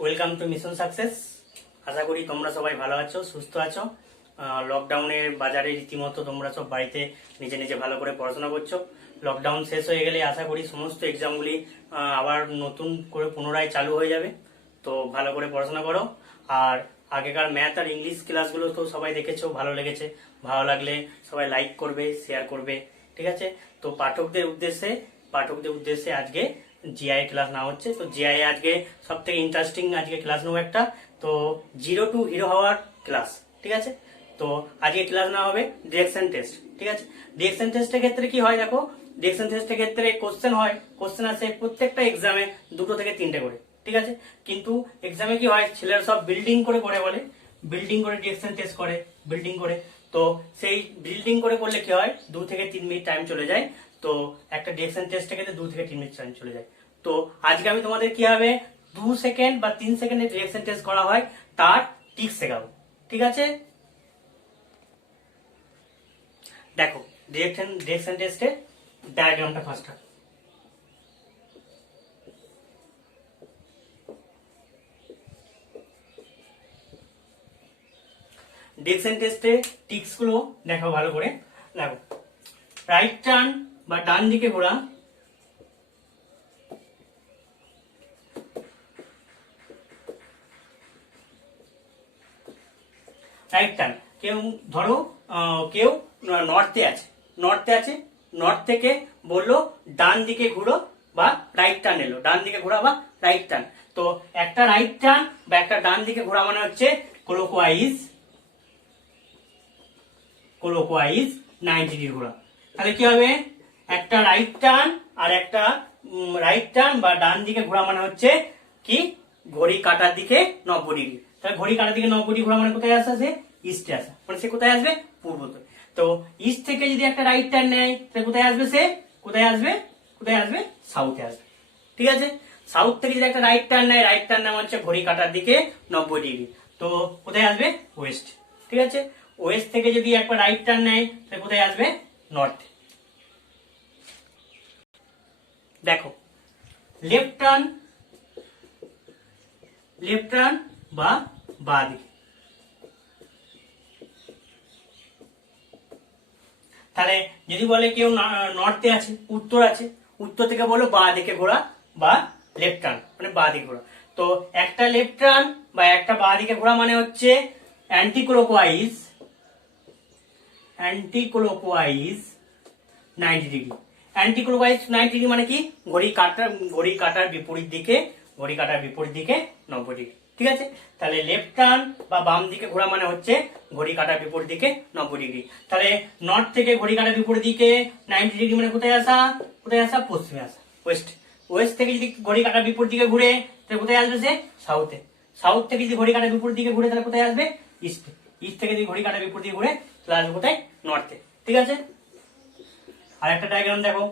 Welcome to mission success. আশা করি তোমরা সবাই ভালো আছো, সুস্থ আছো। লকডাউনের বাজারে রীতিমতো তোমরা সব বাড়িতে নিজে নিজে ভালো করে পড়াশোনা করছো। লকডাউন শেষ হয়ে গেলে আশা করি সমস্ত এক্সামগুলি আবার নতুন করে পুনরায় চালু হয়ে যাবে। তো ভালো করে পড়াশোনা করো। আর আগেকার ম্যাথ আর ইংলিশ ক্লাসগুলো তো সবাই দেখেছো, ভালো লেগেছে। ভালো লাগলে সবাই লাইক করবে, শেয়ার করবে, ঠিক আছে? তো পাঠকদের উদ্দেশ্যে আজকে জিআই ক্লাস নেওয়া হচ্ছে। তো জিআই আজকে সব থেকে ইন্টারেস্টিং আজকে ক্লাস নেবো একটা। তো জিরো টু হিরো হওয়ার ক্লাস, ঠিক আছে? তো আজকে ক্লাস নেওয়া হবে ডিরেকশন টেস্ট, ঠিক আছে? ডিরেকশন টেস্টের ক্ষেত্রে কি হয় দেখো, ডিরেকশন টেস্টের ক্ষেত্রে কোশ্চেন আসে প্রত্যেকটা এক্সামে 2 থেকে 3টে করে, ঠিক আছে? কিন্তু এক্সামে কি হয়, ছেলেরা সব বিল্ডিং করে বলে বিল্ডিং করে ডিরেকশন টেস্ট করে, বিল্ডিং করে। তো সেই বিল্ডিং করে করলে কি হয়, 2 থেকে 3 মিনিট টাইম চলে যায়। তো একটা ডিরেকশন টেস্টের ক্ষেত্রে 2 থেকে 3 মিনিট টাইম চলে যায়। তো আজকে আমি তোমাদের কি হবে 2 সেকেন্ড বা 3 সেকেন্ডের ডিরেকশন টেস্ট করা হয় তার টিক শেখাবো, ঠিক আছে? দেখো ডিরেকশন টেস্টের ডায়াগ্রামটা ফার্স্ট। ডিরেকশন টেস্টে টিক্স গুলো দেখো ভালো করে। দেখো, রাইট টার্ন বা ডান দিকে ঘোরা, রাইট টার্ন। কেউ ধরো কেউ নর্থে আছে, নর্থ থেকে বললো ডান দিকে ঘুরো বা রাইট টার্ন এলো, ডান দিকে ঘোরা বা রাইট টার্ন। তো একটা রাইট টার্ন বা একটা ডান দিকে ঘোরা মানে হচ্ছে ক্লকওয়াইজ 90 ডিগ্রি ঘোরা। তাহলে কি হবে, একটা রাইট টার্ন আর একটা রাইট টার্ন বা ডান দিকে ঘোরা মানে হচ্ছে কি, ঘড়ি কাটার দিকে 90 ডিগ্রি। তাহলে ঘড়ি কাটার দিকে 90 ডিগ্রি ঘোরা মানে কোথায় আসে, ইস্টে আসা, মানে সে কোথায় আসবে, পূর্বতে। তো ইস্ট থেকে যদি একটা রাইট টার্ন নেয় তাহলে কোথায় আসবে, সে কোথায় আসবে, সাউথে আসবে, ঠিক আছে? সাউথ থেকে যদি একটা রাইট টার্ন নেয়, রাইট টার্ন নাম হচ্ছে ঘড়ি কাটার দিকে 90 ডিগ্রি। তো কোথায় আসবে, ওয়েস্ট, ঠিক আছে? ওয়েস্ট থেকে যদি একটা রাইট টার্ন নেয় তাহলে কোথায় আসবে, নর্থ। দেখো, লেফট টার্ন বা বাঁ দিকে। তাহলে যদি বলে কেউ নর্থে আছে, উত্তর থেকে বলো বাঁ দিকে ঘোরা বা লেফট টার্ন মানে বাঁ দিকে ঘোরা। তো একটা লেফট টার্ন বা একটা বাঁ দিকে ঘোরা মানে হচ্ছে anti clockwise 90 degree. Anti clockwise 90 degree মানে কি, ঘড়ি কাটার বিপরীত দিকে 90 ডিগ্রি, ঠিক আছে? তাহলে লেফট টার্ন বা বাম দিকে ঘোরা মানে হচ্ছে ঘড়ি কাটার বিপরীত দিকে 90 ডিগ্রি। তাহলে নর্থ থেকে ঘড়ি কাটার বিপরীত দিকে 90 ডিগ্রি মানে কোথায় আসা, পশ্চিমে আসা, ওয়েস্ট থেকে যদি ঘড়ি কাটার বিপরীত দিকে ঘুরে তাহলে কোথায় আসবে, সে সাউথ থেকে যদি ঘড়ি কাটার বিপরীত দিকে ঘুরে তাহলে কোথায় আসবে, ইস্ট থেকে যদি ঘড়ি কাটার বিপরীত দিকে ঘুরে তাহলে আসবে কোথায়, নর্থে, ঠিক আছে? আর একটা ডায়াগ্রাম দেখো,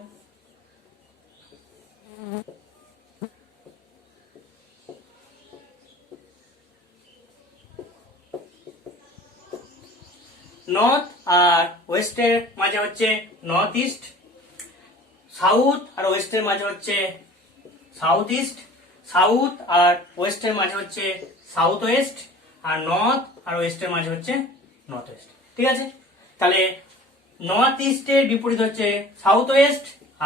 নর্থ আর ওয়েস্টের মাঝে হচ্ছে নর্থ ইস্ট, সাউথ আর ওয়েস্টের মাঝে হচ্ছে সাউথ ইস্ট, সাউথ আর ওয়েস্টের মাঝে হচ্ছে সাউথ ওয়েস্ট, আর নর্থ আর ওয়েস্টের মাঝে হচ্ছে নর্থ ওয়েস্ট, ঠিক আছে? তাহলে নর্থ ইস্টের বিপরীত হচ্ছে সাউথ ওয়েস্ট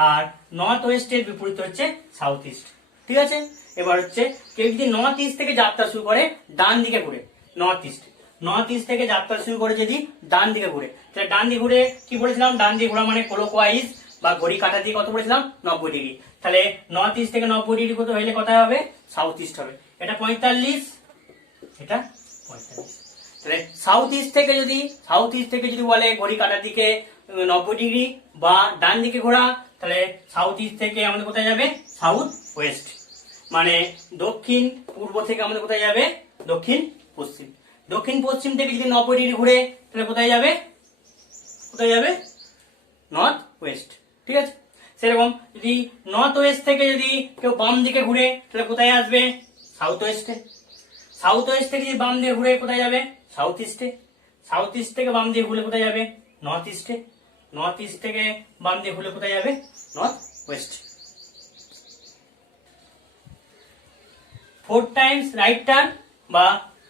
আর নর্থ ওয়েস্টের বিপরীত হচ্ছে সাউথ ইস্ট, ঠিক আছে? এবার হচ্ছে কেউ যদি নর্থ ইস্ট থেকে যাত্রা শুরু করে ডান দিকে ঘুরে, নর্থ ইস্ট থেকে যাত্রা শুরু করে যদি ডান দিকে ঘুরে, তাহলে ডান দিকে ঘুরে কি বলেছিলাম, ডান দিকে ঘোরা মানে ক্লকওয়াইজ বা ঘড়ি কাটার দিকে কত বলেছিলাম, 90 ডিগ্রি। তাহলে নর্থ ইস্ট থেকে 90 ডিগ্রি কত হইলে কোথায় হবে, সাউথ ইস্ট হবে। এটা 45, এটা 45। তাহলে সাউথ ইস্ট থেকে যদি বলে ঘড়ি কাটার দিকে 90 ডিগ্রি বা ডান দিকে ঘোরা, তাহলে সাউথ ইস্ট থেকে আমাদের কোথায় যাবে, সাউথ ওয়েস্ট, মানে দক্ষিণ পূর্ব থেকে আমাদের কোথায় যাবে, দক্ষিণ পশ্চিম থেকে যদি 90 ডিগ্রি ঘুরে তাহলে কোথায় যাবে, নর্থ ওয়েস্ট, ঠিক আছে? সেরকম যদি নর্থ ওয়েস্ট থেকে যদি কেউ বাম দিকে ঘুরে তাহলে কোথায় আসবে, সাউথ ওয়েস্ট থেকে যদি বাম দিকে ঘুরে কোথায় যাবে, সাউথ ইস্ট থেকে বাম দিকে ঘুরে কোথায় যাবে, নর্থ ইস্ট থেকে বাম দিকে ঘুরে কোথায় যাবে, north West. 4 Times right turn বা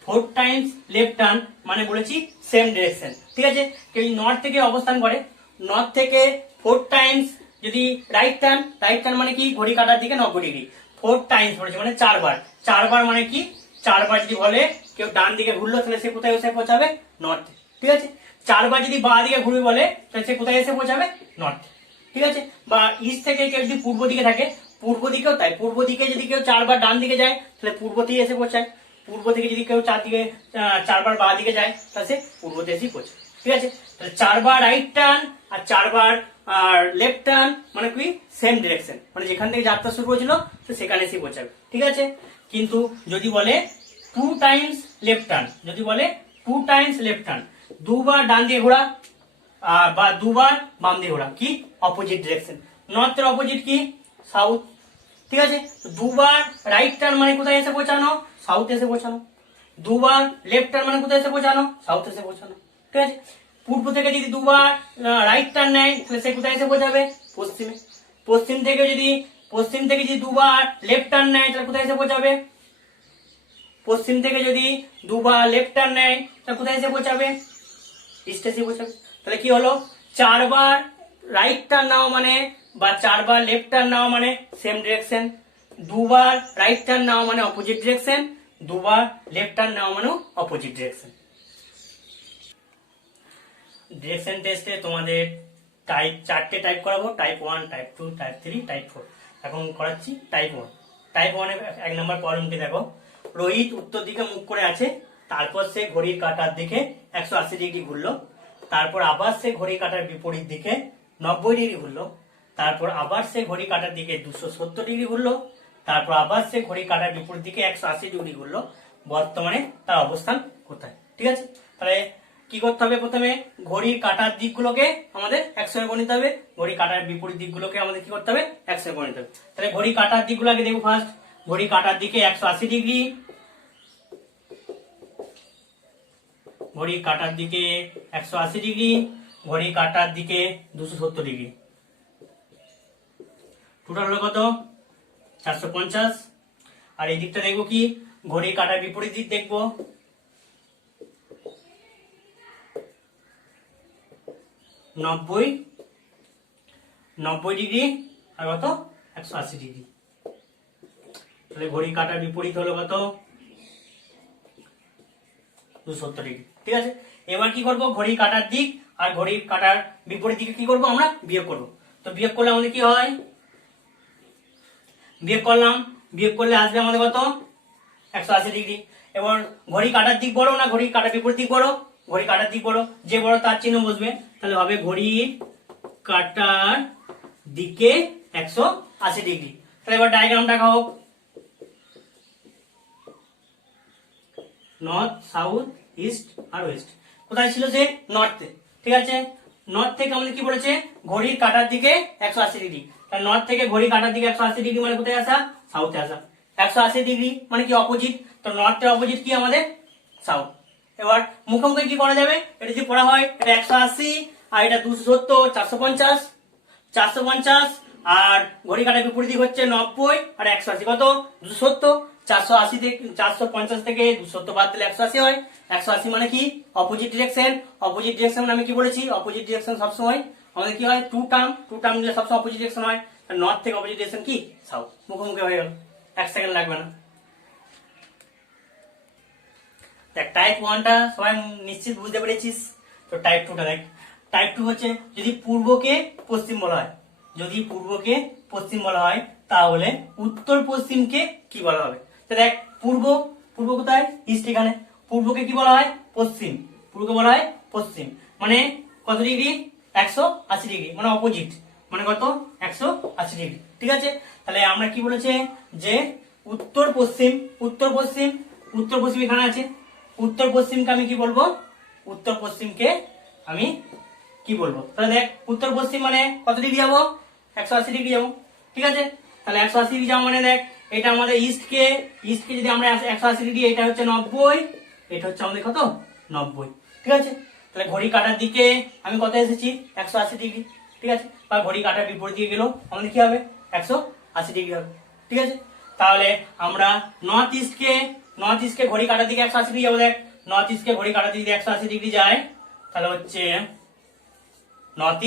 4 টাইমস লেফট টার্ন মানে বলেছি সেম ডিরেকশন। ঠিক আছে, কেউ নর্থ থেকে অবস্থান করে, নর্থ থেকে 4 টাইমস যদি রাইট টার্ন মানে কি ঘড়ি কাটার দিকে 90 ডিগ্রি, 4 টাইমস বলেছে মানে 4 বার, 4 বার মানে কি 4 বার যদি বলে কেউ ডান দিকে ঘুরলো তাহলে সে কোথায় এসে পৌঁছাবে? নর্থে। ঠিক আছে, 4 বার যদি বাঁ দিকে ঘুরবে বলে তাহলে সে কোথায় এসে পৌঁছাবে? নর্থ। ঠিক আছে, বা ইস্ট থেকে কেউ যদি পূর্ব দিকে থাকে, পূর্ব দিকেও তাই, পূর্ব দিকে যদি কেউ 4 বার ডান দিকে যায় তাহলে পূর্ব থেকে এসে পৌঁছায়, পূর্ব থেকে যদি কেউ 4 বার বাঁ দিকে যায় তাহলে সে পূর্বতে এসে পৌঁছায়। ঠিক আছে, তাহলে 4 বার রাইট টার্ন আর 4 বার লেফট টার্ন মানে কি সেম ডিরেকশন, মানে যেখান থেকে যাত্রা শুরু হয়েছিল তো সেখানে এসে পৌঁছাবে। ঠিক আছে, কিন্তু যদি বলে 2 টাইমস লেফট টার্ন, যদি বলে 2 টাইমস লেফট টার্ন, 2 বার ডান দিয়ে ঘোরা বা 2 বার বাম দিয়ে ঘোরা, কি অপোজিট ডিরেকশন। নর্থের অপোজিট কি? সাউথ। ঠিক আছে, 2 বার রাইট টার্ন মানে কোথায় এসে পৌঁছানো? সাউথ এসে পৌঁছানো। 2 বার লেফট টার্ন মানে কোথায় এসে পৌঁছানো? সাউথ এসে পৌঁছানো। ঠিক আছে, পূর্ব থেকে যদি 2 বার রাইট টার্ন নেয় তাহলে সে কোথায় এসে পৌঁছাবে? পশ্চিমে। পশ্চিম থেকে যদি 2 বার লেফট টার্ন নেয় তাহলে কোথায় এসে পৌঁছাবে? পশ্চিম থেকে যদি 2 বার লেফট টার্ন নেয় তাহলে কোথায় এসে পৌঁছাবে? ইস্টে এসে পৌঁছাবে। তাহলে কি হলো? 4 বার রাইট টার্ন নেওয়া মানে বা 4 বার লেফট টার্ন নেওয়া মানে সেম ডিরেকশন, 2 বার রাইট টার্ন নেওয়া মানে অপোজিট ডিরেকশন, 2 বার লেফট টার্ন নেওয়া মানে অপোজিট ডিরেকশন। ডিরেকশন টেস্টে তোমাদের টাইপ 4টে টাইপ করাবো, টাইপ 1, টাইপ 2, টাইপ 3, টাইপ 4। এখন করাচ্ছি টাইপ 1। টাইপ 1 এর 1 নম্বর প্রবলেমটি দেখো। রোহিত উত্তর দিকে মুখ করে আছে, তারপর সে ঘড়ির কাঁটার দিকে 180 ডিগ্রি ঘুরলো, তারপর আবার সে ঘড়ির কাঁটার বিপরীত দিকে 90 ডিগ্রি ঘুরলো, তারপর আবার সে ঘড়ি কাঁটার দিকে 270 ডিগ্রি ঘুরলো, তারপর আবার সে ঘড়ি কাঁটার বিপরীত দিকে 180 ডিগ্রি ঘুরলো। বর্তমানে তার অবস্থান কোথায়? ঠিক আছে, তাহলে কি করতে হবে? প্রথমে ঘড়ির কাঁটার দিকগুলোকে আমাদের 100 এ গণিতে হবে, ঘড়ি কাঁটার বিপরীত দিকগুলোকে আমাদের কি করতে হবে? 100 এ গণিতে হবে। তাহলে ঘড়ি কাঁটার দিকগুলো আগে দেখবো। ফার্স্ট ঘড়ি কাঁটার দিকে 180 ডিগ্রি, ঘড়ি কাঁটার দিকে 180 ডিগ্রি, ঘড়ি কাঁটার দিকে 270 ডিগ্রি, টোটাল হলো কত? 450। আর এই দিকটা দেখবো কি? ঘড়ি কাঁটার বিপরীত দিক দেখবো, 90 ডিগ্রি আর কত? 180 ডিগ্রি। তাহলে ঘড়ি কাঁটার বিপরীত হলো কত? 270 ডিগ্রি। ঠিক আছে, এবার কি করব? ঘড়ি কাঁটার দিক আর ঘড়ি কাঁটার বিপরীত দিকে কি করব? আমরা বিয়োগ করব। তো বিয়োগ করলে আমাদের কি হয়? বিয়োগ করলাম, বিয়োগ করলে আসবে আমাদের কত? 180 ডিগ্রি। এবার ঘড়ি কাঁটার দিক বড় না ঘড়ি কাঁটার বিপরীত দিক বড়? ঘড়ি কাঁটার দিক বড়, যে বড় তার চিহ্ন বসবে। তাহলে হবে ঘড়ি কাঁটার দিকে 180 ডিগ্রি। তাহলে এবার ডায়াগ্রামটা হোক, নর্থ, সাউথ, ইস্ট আর ওয়েস্ট। কোথায় ছিল সে? নর্থে। ঠিক আছে, নর্থ থেকে আমাদের কি বলেছে? ঘড়ির কাঁটার দিকে 180 ডিগ্রি। তাহলে নর্থ থেকে ঘড়ির কাঁটার দিকে 180 ডিগ্রি মানে কোথায় আসা? সাউথে আসা। 180 ডিগ্রি মানে কি? অপোজিট। তো নর্থের অপোজিট কি আমাদের? সাউথ। এবার মুখোমুখি কি করা যাবে? এটা যদি পড়া হয়, এটা 180 আর এটা 270, 450, 450 আর ঘড়ি কাঁটার বিপরীত দিক হচ্ছে 90 আর 180 কত? 270। 480 থেকে 450 থেকে 270 বাদ দিলে 180 হয়। 180 মানে কি? Opposite direction. অপোজিট ডিরেকশন আমি কি বলেছি? অপোজিট ডিরেকশন সবসময় আমাদের কি হয়? টু টার্ম দিলে সবসময় অপোজিট ডিরেকশন হয়। নর্থ থেকে অপোজিট ডিরেকশন কি? সাউথ। মুখোমুখি হয়ে গেল, 1 সেকেন্ড লাগবে না। টাইপ 1টা সবাই নিশ্চিত বুঝতে পেরেছিস। তো টাইপ 2টা দেখ। টাইপ 2 হচ্ছে যদি পূর্বকে পশ্চিম বলা হয়, যদি পূর্বকে পশ্চিম বলা হয় তাহলে উত্তর পশ্চিমকে কি বলা হবে? তো দেখ, পূর্ব কোথায়? ইস্ট। এখানে পূর্বকে কি বলা হয়? পশ্চিম। পূর্বকে বলা হয় পশ্চিম, মানে কত ডিগ্রি? 180 ডিগ্রি, মানে অপোজিট, মানে কত? 180 ডিগ্রি। ঠিক আছে, তাহলে আমরা কি বলেছে? যে উত্তর পশ্চিম এখানে আছে। উত্তর পশ্চিমকে আমি কি বলবো? উত্তর পশ্চিমকে আমি কি বলবো? তাহলে দেখ, উত্তর পশ্চিম মানে কত ডিগ্রি যাবো? 180 ডিগ্রি যাবো। ঠিক আছে, তাহলে 180 ডিগ্রি যাবো মানে দেখ, এটা আমাদের ইস্টকে যদি আমরা 180 ডিগ্রি, এটা হচ্ছে 90, এটা হচ্ছে আমাদের কত? 90। ঠিক আছে, তাহলে ঘড়ি কাঁটার দিকে আমি কত এসেছি? 180 ডিগ্রি। ঠিক আছে, বা ঘড়ি কাঁটার বিপরীত দিকে গেলেও আমাদের কি হবে? 180 ডিগ্রি হবে। ঠিক আছে, তাহলে আমরা নর্থ ইস্টকে ঘড়ি কাটার দিকে 180 ডিগ্রি যাবো। দেখ নর্থ ইস্টকে ঘড়ি কাটার দিকে 180 ডিগ্রি যায়, তাহলে হচ্ছে নর্থ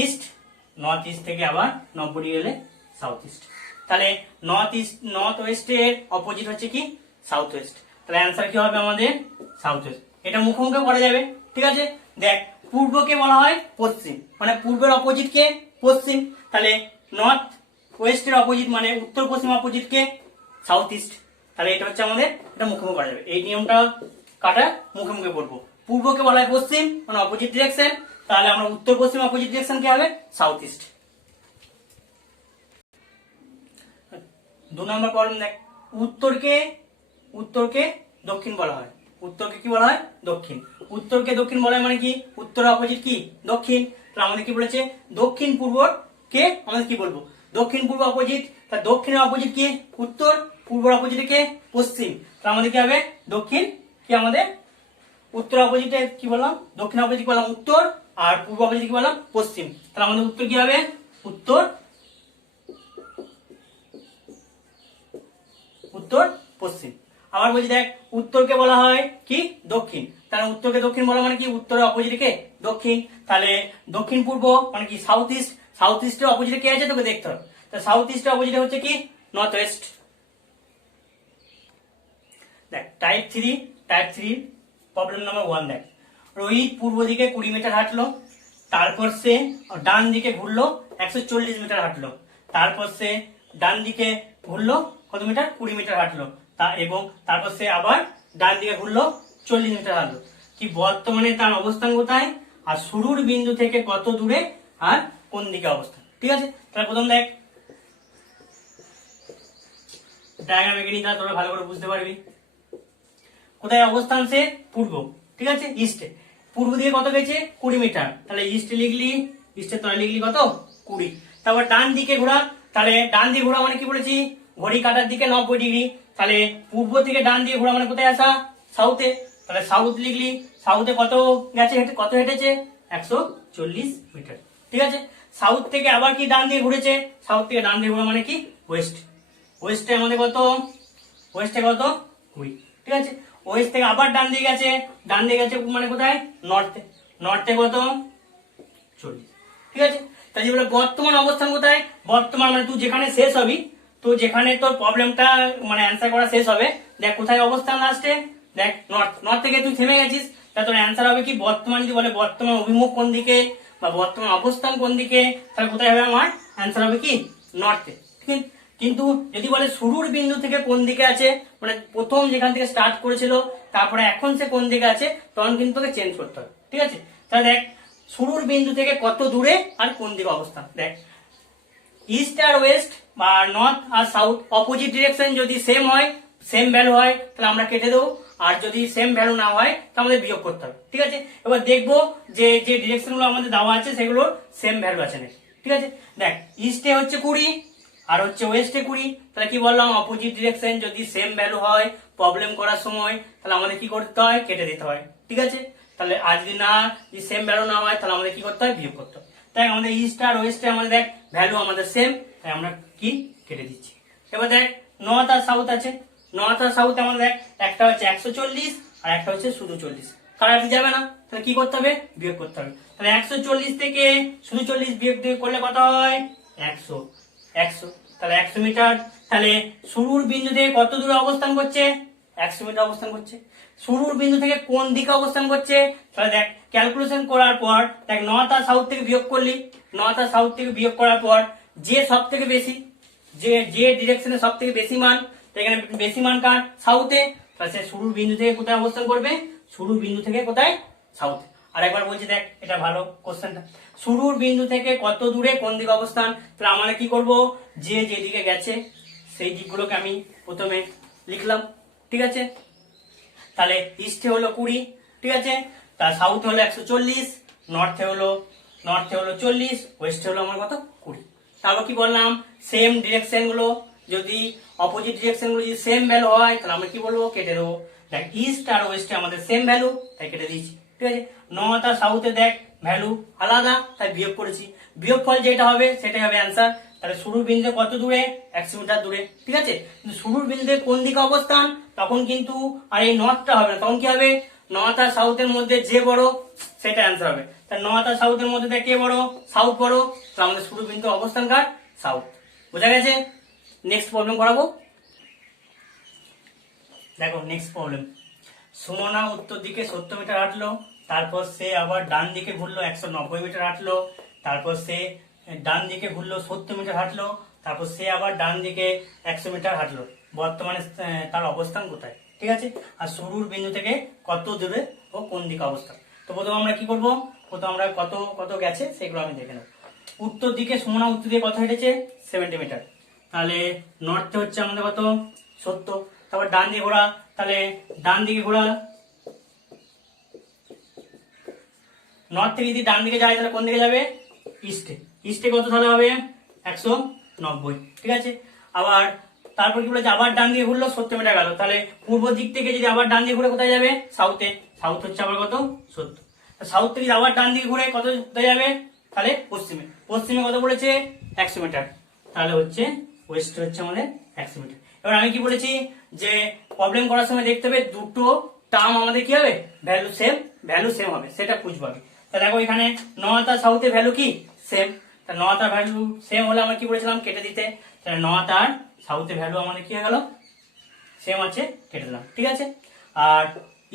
ইস্ট থেকে আবার 90 ডিগ্রি হলে সাউথ ইস্ট। তাহলে নর্থ ওয়েস্টের অপোজিট হচ্ছে কি সাউথ ওয়েস্ট। তাহলে অ্যান্সার কি হবে আমাদের সাউথ ওয়েস্ট। এটা মুখোমুখি করা যাবে, ঠিক আছে। দেখ পূর্বকে বলা হয় পশ্চিম, মানে পূর্বের অপোজিট কে পশ্চিম। তাহলে নর্থ ওয়েস্টের অপোজিট মানে উত্তর পশ্চিম অপোজিট কে সাউথ ইস্ট। তাহলে এটা হচ্ছে আমাদের, এটা মুখোমুখি করা যাবে। এই নিয়মটা কাটা মুখে মুখে পড়বো। পূর্বকে বলা হয় পশ্চিম মানে অপোজিট ডিরেকশন, তাহলে আমরা উত্তর পশ্চিম অপোজিট ডিরেকশন কি হবে সাউথ ইস্ট। 2 নম্বর প্রবলেম দেখ, উত্তরকে দক্ষিণ বলা হয়। উত্তরকে কি বলা হয় দক্ষিণ। উত্তরকে দক্ষিণ বলা হয় মানে কি উত্তর অপোজিট কি দক্ষিণ। তাহলে আমাদের কি বলেছে দক্ষিণ পূর্ব কে আমাদের কি বলবো দক্ষিণ পূর্ব অপোজিট। তা দক্ষিণের অপোজিট কি উত্তর, পূর্বের অপোজিট কে পশ্চিম। তাহলে আমাদের কি হবে দক্ষিণ কি আমাদের উত্তর অপোজিটে কি বললাম দক্ষিণ অপোজিট বললাম উত্তর, আর পূর্ব অপোজিট কি বললাম পশ্চিম। তাহলে আমাদের উত্তর কি হবে উত্তর পশ্চিম। আবার বলছি দেখ উত্তরকে বলা হয় কি দক্ষিণ, তাহলে উত্তরকে দক্ষিণ বলা মানে কি উত্তরের অপোজিট কে দক্ষিণ। তাহলে দক্ষিণ পূর্ব মানে কি সাউথ ইস্ট। সাউথ ইস্টের অপোজিটে কে আছে তোকে দেখতে হবে। তাহলে সাউথ ইস্টের অপোজিটে হচ্ছে কি নর্থ ওয়েস্ট। দেখ টাইপ 3 প্রবলেম নাম্বার 1 দেখ, রোহিত পূর্ব দিকে 20 মিটার হাঁটলো, তারপর সে ডান দিকে ঘুরলো 140 মিটার হাঁটলো, তারপর সে ডান দিকে ঘুরলো কত মিটার 20 মিটার হাঁটলো, এবং তারপর সে আবার ডান দিকে ঘুরলো 40 মিটার হাঁটলো। কি বর্তমানে তার অবস্থান কোথায়, আর শুরুর বিন্দু থেকে কত দূরে, আর কোন দিকে অবস্থান। ঠিক আছে, তাহলে প্রথম দেখ ডায়াগ্রাম এঁকে নিই, তোরা ভালো করে বুঝতে পারবি। কোথায় অবস্থান সে পূর্ব, ঠিক আছে ইস্টে। পূর্ব দিকে কত গেছে 20 মিটার, তাহলে ইস্টে লিখলি, ইস্টে তোরা লিখলি কত 20। তারপর ডান দিকে ঘোরা, তাহলে ডান দিকে ঘোরা মানে কি বলেছি ঘড়ি কাটার দিকে 90 ডিগ্রি। তাহলে পূর্ব থেকে ডান দিকে ঘোরা মানে কোথায় আসা সাউথে, তাহলে সাউথ লিখলি। সাউথে কত গেছে কত হেঁটেছে 140 মিটার, ঠিক আছে। সাউথ থেকে আবার কি ডান দিকে ঘুরেছে, সাউথ থেকে ডান দিকে ঘোরা মানে কি ওয়েস্ট। ওয়েস্টে আমাদের কত 20, ঠিক আছে। ওয়েস্ট থেকে আবার ডান দিকে গেছে, ডান দিকে গেছে মানে কোথায় নর্থে। নর্থে কত 40, ঠিক আছে। তাই বলে বর্তমান অবস্থান কোথায়, বর্তমান মানে তুই যেখানে শেষ হবি, তো যেখানে তোর প্রবলেমটা মানে অ্যান্সার করা শেষ হবে, দেখ কোথায় অবস্থান লাস্টে, দেখ নর্থ থেকে তুই থেমে গেছিস, তা তোর অ্যান্সার হবে কি বর্তমান। যদি বলে বর্তমান অভিমুখ কোন দিকে বা বর্তমান অবস্থান কোন দিকে, তাহলে কোথায় হবে আমার অ্যান্সার হবে কি নর্থে। ঠিক, কিন্তু যদি বলে শুরুর বিন্দু থেকে কোন দিকে আছে, মানে প্রথম যেখান থেকে স্টার্ট করেছিল তারপরে এখন সে কোন দিকে আছে, তখন কিন্তু তোকে চেঞ্জ করতে হবে, ঠিক আছে। তাহলে দেখ শুরুর বিন্দু থেকে কত দূরে আর কোন দিকে অবস্থান। দেখ ইস্ট আর ওয়েস্ট বা নর্থ আর সাউথ অপোজিট ডিরেকশন যদি সেম হয়, সেম ভ্যালু হয়, তাহলে আমরা কেটে দেবো। আর যদি সেম ভ্যালু না হয় তাহলে আমাদের বিয়োগ করতে হবে, ঠিক আছে। এবার দেখবো যে যে ডিরেকশন গুলো আমাদের দেওয়া আছে সেগুলোর সেম ভ্যালু আছে নাকি, ঠিক আছে। দেখ ইস্টে হচ্ছে 20 আর হচ্ছে ওয়েস্টে 20, তাহলে কি বললাম অপোজিট ডিরেকশন যদি সেম ভ্যালু হয় প্রবলেম করার সময়, তাহলে আমাদের কি করতে হয় কেটে দিতে হয়, ঠিক আছে। তাহলে আর যদি না যদি সেম ভ্যালু না হয় তাহলে আমাদের কি করতে হয় বিয়োগ করতে হয়। তাই আমাদের ইস্ট আর ওয়েস্টে আমাদের দেখ ভ্যালু আমাদের সেম, তাই আমরা কি কেটে দিচ্ছি। এবার দেখ নর্থ আর সাউথ আছে, নর্থ আর সাউথ আমাদের দেখ একটা হচ্ছে 140 আর একটা হচ্ছে শুধু 40, কাটাতে যাবে না, তাহলে কি করতে হবে বিয়োগ করতে হবে। তাহলে 140 থেকে শুধু 40 বিয়োগ করলে কত হয় 100, তাহলে 100 মিটার। তাহলে শুরুর বিন্দু থেকে কত দূরে অবস্থান করছে 100 মিটার অবস্থান করছে। শুরুর বিন্দু থেকে কোন দিকে অবস্থান করছে, তাহলে দেখ ক্যালকুলেশন করার পর দেখ নর্থ আর সাউথ থেকে বিয়োগ করলি, নর্থ আর সাউথ থেকে বিয়োগ করার পর যে সব থেকে বেশি, যে ডিরেকশনে সব থেকে বেশি মান, এখানে বেশি মান কার সাউথে, তাহলে সে শুরুর বিন্দু থেকে কোথায় অবস্থান করবে, শুরুর বিন্দু থেকে কোথায় সাউথে। আর একবার বলছি দেখ এটা ভালো কোশ্চেনটা, শুরুর বিন্দু থেকে কত দূরে কোন দিকে অবস্থান। তাহলে আমরা কি করব যে যেদিকে গেছে সেই দিকগুলোকে আমি প্রথমে লিখলাম, ঠিক আছে। তাহলে ইস্টে হলো 20, ঠিক আছে। তার সাউথে হলো 140, নর্থে হলো 40, ওয়েস্টে হলো আমার কত 20। তারপর কি বললাম সেম ডিরেকশন গুলো যদি অপোজিট ডিরেকশন গুলো যদি সেম ভ্যালু হয় তাহলে আমরা কি বলবো কেটে দেবো। দেখ ইস্ট আর ওয়েস্টে আমাদের সেম ভ্যালু তাই কেটে দিয়েছি, ঠিক আছে। নর্থ আর সাউথে দেখ ভ্যালু আলাদা তাই বিয়োগ করেছি, বিয়োগফল যেটা হবে সেটাই হবে অ্যান্সার। তাহলে শুরুর বিন্দু কত দূরে, 100 মিটার দূরে। ঠিক আছে, কিন্তু শুরুর বিন্দুতে কোন দিকে অবস্থান, তখন কিন্তু আর এই নর্থটা হবে না, তখন কি হবে, নর্থ আর সাউথের মধ্যে যে বড় সেটা অ্যান্সার হবে। তাহলে নর্থ আর সাউথের মধ্যে কে বড়, সাউথ বড়, তো আমাদের শুরুর বিন্দু অবস্থান কার, সাউথ। বোঝা গেছে? নেক্সট প্রবলেম করাবো। দেখো নেক্সট প্রবলেম, সুমনা উত্তর দিকে 70 মিটার হাঁটলো, তারপর সে আবার ডান দিকে ঘুরলো 190 মিটার হাঁটলো, তারপর সে ডান দিকে ঘুরলো 70 মিটার হাঁটলো, তারপর সে আবার ডান দিকে 100 মিটার হাঁটলো। বর্তমানে তার অবস্থান কোথায়? ঠিক আছে, আর শুরুর বিন্দু থেকে কত দূরে ও কোন দিকে অবস্থান। তো প্রথমে আমরা কি করব, প্রথমে আমরা কত কত গেছে সেগুলো আমি দেখে নেব। উত্তর দিকে সুমনা উত্তর দিকে কত হেঁটেছে, 70 মিটার। তাহলে নর্থে হচ্ছে আমাদের কত, 70। তারপর ডান দিকে ঘোরা, তাহলে ডান দিকে ঘোরা, নর্থ থেকে যদি ডান দিকে যায় তাহলে কোন দিকে যাবে, ইস্টে। ইস্টে কত তাহলে হবে, 190। ঠিক আছে, আবার তারপর কি বলেছে, আবার ডান দিকে ঘুরলো 70 মিটার গেল, তাহলে পূর্ব দিক থেকে যদি আবার ডান দিকে ঘুরে কোথায় যাবে, সাউথে। সাউথ হচ্ছে আবার কত, 70। সাউথ থেকে যদি আবার ডান দিকে ঘুরে কত কোথায় যাবে, তাহলে পশ্চিমে। পশ্চিমে কত বলেছে, 100 মিটার। তাহলে হচ্ছে ওয়েস্ট হচ্ছে আমাদের 100 মিটার। এবার আমি কি বলেছি, যে প্রবলেম করার সময় দেখতে হবে দুটো টার্ম আমাদের কি হবে, ভ্যালু সেম হবে, সেটা খুঁজবো আগে। তাহলে দেখো এখানে নর্থ আর সাউথের ভ্যালু কি, সেম। তা নর্থ আর ভ্যালু সেম হলে আমরা কি বলেছিলাম, কেটে দিতে। তাহলে নর্থ আর সাউথের ভ্যালু আমাদের কি হয়ে গেল, সেম আছে, কেটে দিলাম। ঠিক আছে, আর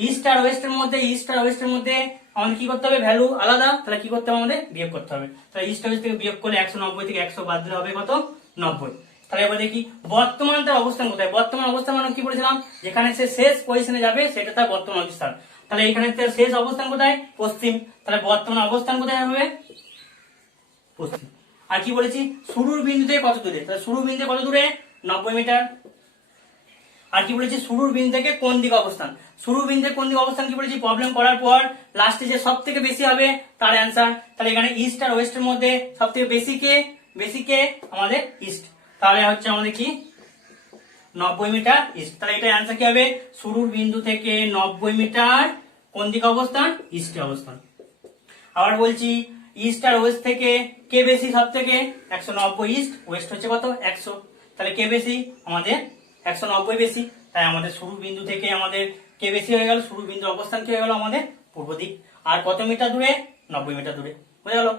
ইস্ট আর ওয়েস্টের মধ্যে, ইস্ট আর ওয়েস্টের মধ্যে আমাদের কি করতে হবে, ভ্যালু আলাদা, তাহলে কি করতে হবে, আমাদের বিয়োগ করতে হবে। তাহলে ইস্ট ওয়েস্ট থেকে বিয়োগ করলে 190 থেকে 100 বাদ দিলে হবে কত, 90। তাহলে এবার দেখি বর্তমান তার অবস্থান কোথায়। বর্তমান অবস্থান মানে কি বলেছিলাম, যেখানে সে শেষ পজিশনে যাবে সেটা তার বর্তমান অবস্থান। তাহলে এখানে তার শেষ অবস্থান কোথায়, পশ্চিম। তাহলে বর্তমান অবস্থান কোথায় হবে, পশ্চিম। আর কি বলেছি, শুরুর বিন্দু থেকে কত দূরে, তাহলে শুরুর বিন্দু থেকে কত দূরে, 90 মিটার। আর কি বলেছি, শুরুর বিন্দু থেকে কোন দিকে অবস্থান, শুরুর বিন্দু থেকে কোন দিকে অবস্থান কি বলেছি, প্রবলেম করার পর লাস্টে যে সব থেকে বেশি হবে তার অ্যান্সার। তাহলে এখানে ইস্ট আর ওয়েস্টের মধ্যে সব থেকে বেশি কে আমাদের ইস্ট। তাহলে হচ্ছে আমাদের কি 90 মিটার ইস্ট। তাহলে এটা অ্যান্সার কি হবে, শুরুর বিন্দু থেকে 90 মিটার কোন দিকে অবস্থান, ইস্টে অবস্থান। আবার বলছি ইস্ট আর ওয়েস্ট থেকে কে বেশি, সব থেকে 190 ইস্ট, ওয়েস্ট হচ্ছে কত, 100। তাহলে কে বেশি, আমাদের 190 বেশি। তাই আমাদের শুরু বিন্দু থেকে আমাদের কে বেশি হয়ে গেল, শুরু বিন্দুর অবস্থান কি হয়ে গেল, আমাদের পূর্ব দিক। আর কত মিটার দূরে, 90 মিটার দূরে। বুঝা গেল,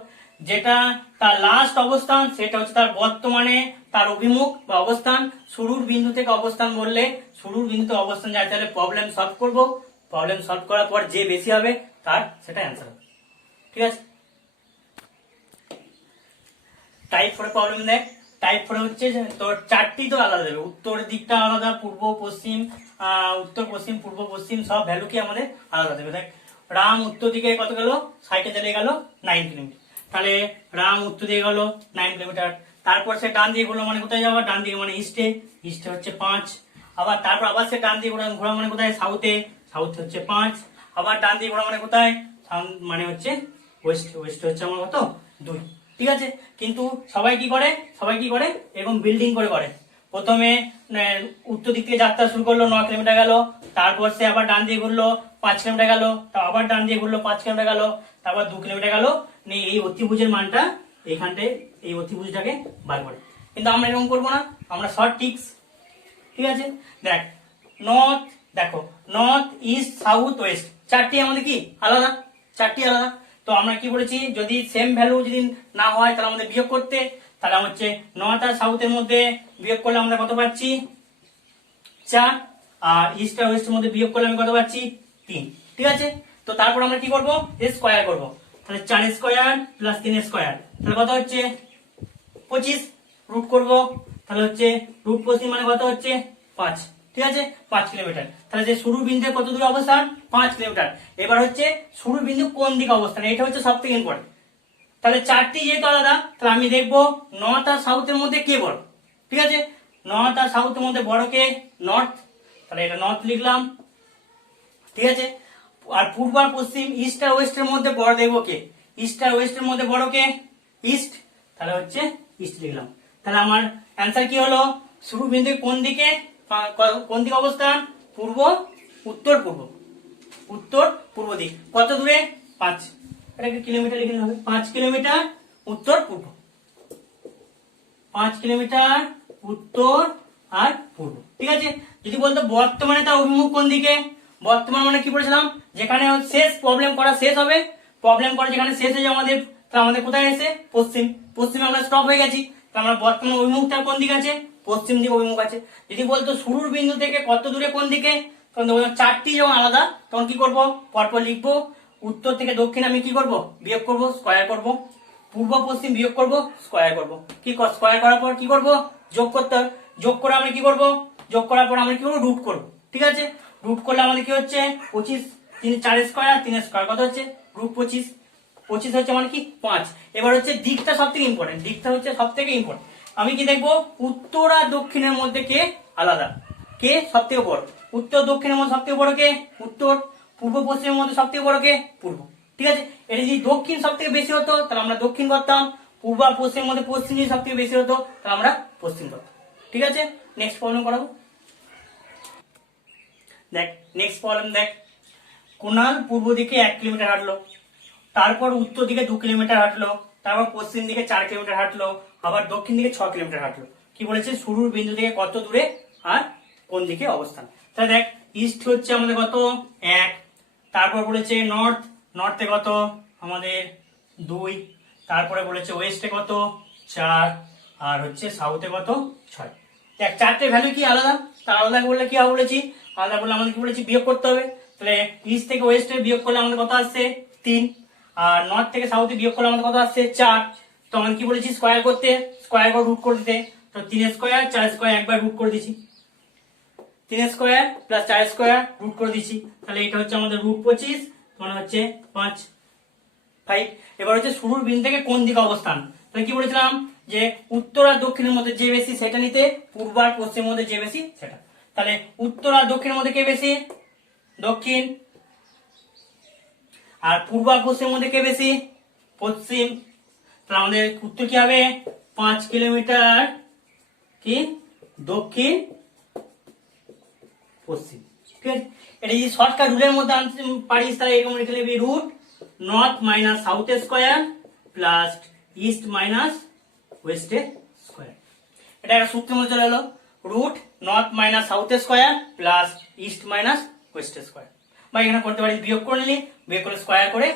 যেটা তার লাস্ট অবস্থান সেটা হচ্ছে তার বর্তমানে তার অভিমুখ বা অবস্থান। শুরুর বিন্দু থেকে অবস্থান বললে শুরুর বিন্দুতে অবস্থান যায়, তাহলে প্রবলেম সলভ করব। প্রবলেম সলভ করার পর যে বেশি হবে তার সেটা অ্যান্সার হবে। ঠিক আছে, টাইপ 4 প্রবলেম দেখ। টাইপ 4 হচ্ছে তোর চারটি তো আলাদা দেবে, উত্তর দিকটা আলাদা, পূর্ব পশ্চিম, উত্তর পশ্চিম পূর্ব পশ্চিম সব ভ্যালু কি আমাদের আলাদা দেবে। দেখ রাম উত্তর দিকে কত গেল, সাইকেল চালিয়ে গেল 9 কিলোমিটার। তাহলে রাম উত্তর দিকে গেল 9 কিলোমিটার। তারপর সে ডান দিকে ঘুরলো, মানে কোথায় যাওয়া, ডান দিকে মানে ইস্টে। ইস্টে হচ্ছে 5। আবার তারপর আবার সে ডান দিকে ঘোরা মানে কোথায়, সাউথে। সাউথ হচ্ছে 5। আবার ডান দিকে ঘোরা মানে কোথায়, মানে হচ্ছে ওয়েস্ট। ওয়েস্ট হচ্ছে আমার কত, 2। ঠিক আছে, কিন্তু সবাই কি করে এরকম বিল্ডিং করে। প্রথমে উত্তর দিক থেকে যাত্রা শুরু করলো, 9 কিলোমিটার গেল। তারপর সে আবার ডান দিয়ে ঘুরলো 5 কিলোমিটার গেল, তারপর আবার ডান দিয়ে ঘুরলো 5 কিলোমিটার গেল, তারপর 2 কিলোমিটার গেল। এই অতিভুজের মানটা এইখানটায়, এই অতিভুজটাকে বার করে। কিন্তু আমরা এরকম করবো না, আমরা শর্ট টিক্স। ঠিক আছে, দেখ নর্থ, দেখো নর্থ ইস্ট সাউথ ওয়েস্ট চারটি আমাদের কি আলাদা, চারটি আলাদা। তো আমরা কি বলেছি, যদি সেম ভ্যালু যদি না হয় তাহলে আমাদের বিয়োগ করতে। তাহলে হচ্ছে নর্থ আর সাউথের মধ্যে বিয়োগ করলে আমরা কত পাচ্ছি, 4। আর ইস্ট আর ওয়েস্টের মধ্যে বিয়োগ করলে আমি কত পাচ্ছি, 3। ঠিক আছে, তো তারপর আমরা কি করবো, স্কোয়ার করবো। তাহলে 4 স্কোয়ার প্লাস 3 স্কোয়ার, তাহলে কত হচ্ছে 25। রুট করবো, তাহলে হচ্ছে রুট 25 মানে কত হচ্ছে 5। ঠিক আছে, 5 কিলোমিটার। তাহলে যে শুরুর বিন্দু কত দূরে অবস্থান, 5 কিলোমিটার। এবার হচ্ছে শুরুর বিন্দু কোন দিকে অবস্থান, এটা হচ্ছে সব থেকে ইম্পর্টেন্ট। তাহলে চারটি যেহেতু আলাদা, তাহলে আমি দেখবো নর্থ আর সাউথের মধ্যে কে বড়। ঠিক আছে, নর্থ আর সাউথের মধ্যে বড় কে, নর্থ। তাহলে এটা নর্থ লিখলাম। ঠিক আছে, আর পূর্ব আর পশ্চিম ইস্ট আর ওয়েস্টের মধ্যে বড় দেখবো কে, ইস্ট আর ওয়েস্টের মধ্যে বড় কে, ইস্ট। তাহলে হচ্ছে ইস্ট লিখলাম। তাহলে আমার অ্যান্সার কি হলো, শুরু বিন্দু কোন দিকে অবস্থান, পূর্ব, উত্তর পূর্ব, উত্তর পূর্ব দিক। কত দূরে, 5। এটাকে কিলোমিটার লিখে হবে, 5 কিলোমিটার উত্তর পূর্ব, 5 কিলোমিটার উত্তর আর পূর্ব। ঠিক আছে, যদি বলতো বর্তমানে তার অভিমুখ কোন দিকে, বর্তমান মানে কি বলেছিলাম, যেখানে শেষ প্রবলেম করা শেষ হবে, প্রবলেম করা যেখানে শেষ হয়ে যাবে আমাদের, তাহলে আমাদের কোথায় এসে পশ্চিম, পশ্চিমে আমরা স্টপ হয়ে গেছি, তাহলে আমরা বর্তমান অভিমুখটা কোন দিকে আছে, পশ্চিম দিকে অভিমুখ আছে। যদি বলতো শুরুর বিন্দু থেকে কত দূরে কোন দিকে, তখন চারটি যখন আলাদা তখন কি করব, পরপর লিখবো। উত্তর থেকে দক্ষিণ আমি কি করব, বিয়োগ করব, স্কয়ার করব। পূর্ব পশ্চিম বিয়োগ করব, স্কয়ার করব। কি স্কয়ার করার পর কি করব, যোগ করতে হবে। যোগ করে আমরা কি করব, যোগ করার পর আমরা কি করব, রুট করব। ঠিক আছে, রুট করলে আমাদের কি হচ্ছে 25, 4 স্কয়ার 3 স্কয়ার কত হচ্ছে রুট 25, 25 হচ্ছে মানে কি 5। এবার হচ্ছে দিকটা সব থেকে ইম্পর্টেন্ট, দিকটা হচ্ছে সব থেকে ইম্পর্টেন্ট। আমি কি দেখবো, উত্তর আর দক্ষিণের মধ্যে কে আলাদা, কে সব থেকে বড়, উত্তর দক্ষিণের মধ্যে সব থেকে বড় কে উত্তর, পূর্ব পশ্চিমের মধ্যে সব থেকে বড় কে পূর্ব। ঠিক আছে, এটা যদি দক্ষিণ সব থেকে বেশি হতো তাহলে আমরা দক্ষিণ করতাম, পূর্ব আর পশ্চিমের মধ্যে পশ্চিম যদি সব থেকে বেশি হতো তাহলে আমরা পশ্চিম করতাম। ঠিক আছে, নেক্সট প্রবলেম করাবো। দেখ নেক্সট প্রবলেম দেখ, কুণাল পূর্ব দিকে 1 কিলোমিটার হাঁটলো, তারপর উত্তর দিকে 2 কিলোমিটার হাঁটলো, তারপর পশ্চিম দিকে 4 কিলোমিটার হাঁটলো, আবার দক্ষিণ দিকে 6 কিলোমিটার হাঁটলো। কি বলেছে, শুরুর বিন্দু থেকে কত দূরে আর কোন দিকে অবস্থান। তাহলে দেখ ইস্ট হচ্ছে আমাদের কত 1, তারপর বলেছে নর্থ, নর্থে কত আমাদের 2, তারপরে বলেছে ওয়েস্টে কত 4, আর হচ্ছে সাউথে কত 6। দেখ চারটে ভ্যালু কি আলাদা, তার আলাদা বললে কি হবে বলেছি, আলাদা বললে আমাদের কি বলেছি বিয়োগ করতে হবে। তাহলে ইস্ট থেকে ওয়েস্টে বিয়োগ করলে আমাদের কত আসছে 3, আর নর্থ থেকে সাউথে বিয়োগ করলে আমাদের কত আসছে 4। তো আমরা কি বলেছি স্কয়ার করতে, স্কয়ার করে রুট করে দিতে। তো 3 স্কয়ার 4 স্কয়ার একবার রুট করে দিচ্ছি, 3 স্কয়ার প্লাস 4 স্কয়ার রুট করে দিচ্ছি। তাহলে এটা হচ্ছে আমাদের রুট 25 মানে হচ্ছে 5। এবার হচ্ছে শুরুর বিন্দু থেকে কোন দিকে অবস্থান, তাহলে কি বলেছিলাম যে উত্তর আর দক্ষিণের মধ্যে যে বেশি সেটা নিতে, পূর্ব আর পশ্চিমের মধ্যে যে বেশি সেটা। তাহলে উত্তর আর দক্ষিণের মধ্যে কে বেশি, দক্ষিণ, আর পূর্ব আর পশ্চিমের মধ্যে কে বেশি, পশ্চিম। তাহলে আমাদের উত্তর কি হবে 5 কিলোমিটার কি দক্ষিণ পশ্চিম। ঠিক আছে, এটা যদি শর্টকাট রুলের মধ্যে আনতে পারিস তাহলে এরকম লিখে নিবি, root north minus south square plus east minus west square. এটা একটা সূত্রের মধ্যে চলে এলো, root north minus south square plus east minus west square. বা এখানে করতে পারিস বিয়োগ করে নিলি, বিয়োগ করে স্কয়ার করে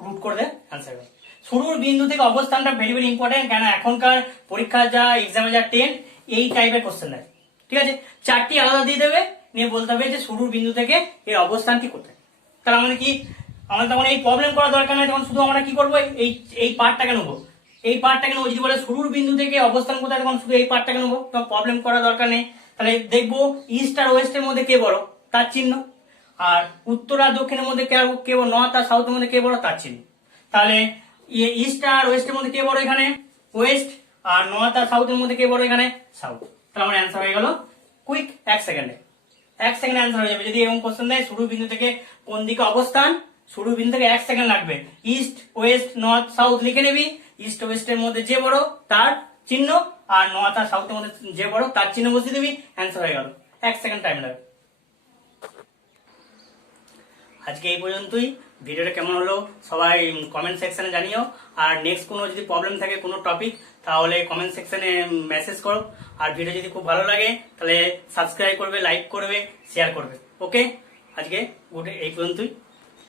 রুট করে দে, অ্যান্সার হবে। শুরুর বিন্দু থেকে অবস্থানটা ভেরি ভেরি ইম্পর্টেন্ট, কেন এখনকার পরীক্ষা যা এক্সামে যা টেন এই টাইপের কোশ্চেন দেয়। ঠিক আছে, চারটি আলাদা দিয়ে দেবে, নিয়ে বলতে হবে যে শুরুর বিন্দু থেকে এর অবস্থানটি কোথায়। তাহলে আমাদের কি, আমাদের তখন এই প্রবলেম করা দরকার নেই, তখন শুধু আমরা কি করবো, এই পার্টটাকে নেবো, এই পার্টটাকে নেবো। যদি বলে শুরুর বিন্দু থেকে অবস্থান কোথায়, তখন শুধু এই পার্টটাকে নেবো, তখন প্রবলেম করা দরকার নেই। তাহলে দেখবো ইস্ট আর ওয়েস্টের মধ্যে কে বড় তার চিহ্ন, আর উত্তর আর দক্ষিণের মধ্যে কে বড়, নর্থ আর সাউথের মধ্যে কে বড় তার চিহ্ন। তাহলে ইস্ট আর ওয়েস্টের মধ্যে কে বড়, এখানে ওয়েস্ট, আর নর্থ আর সাউথের মধ্যে কে বড়, এখানে সাউথ। তাহলে আমার অ্যান্সার হয়ে গেল কুইক 1 সেকেন্ডে, 1 সেকেন্ডে অ্যান্সার হয়ে যাবে। যদি এরকম কোশ্চেন দেয় শুরু বিন্দু থেকে কোন দিকে অবস্থান, শুরু বিন্দু থেকে 1 সেকেন্ড লাগবে, ইস্ট ওয়েস্ট নর্থ সাউথ লিখে নিবি, ইস্ট ওয়েস্টের মধ্যে যে বড় তার চিহ্ন, আর নর্থ আর সাউথের মধ্যে যে বড় তার চিহ্ন বসিয়ে দিবি, অ্যান্সার হয়ে গেল। 1 সেকেন্ড টাইম লাগবে। আজকে এই পর্যন্তই। ভিডিওটা কেমন হলো সবাই কমেন্ট সেকশনে জানিও, আর নেক্সট কোনো যদি প্রবলেম থাকে কোনো টপিক তাহলে কমেন্ট সেকশনে মেসেজ করো। আর ভিডিও যদি খুব ভালো লাগে তাহলে সাবস্ক্রাইব করবে, লাইক করবে, শেয়ার করবে। ওকে, আজকে এই পর্যন্তই।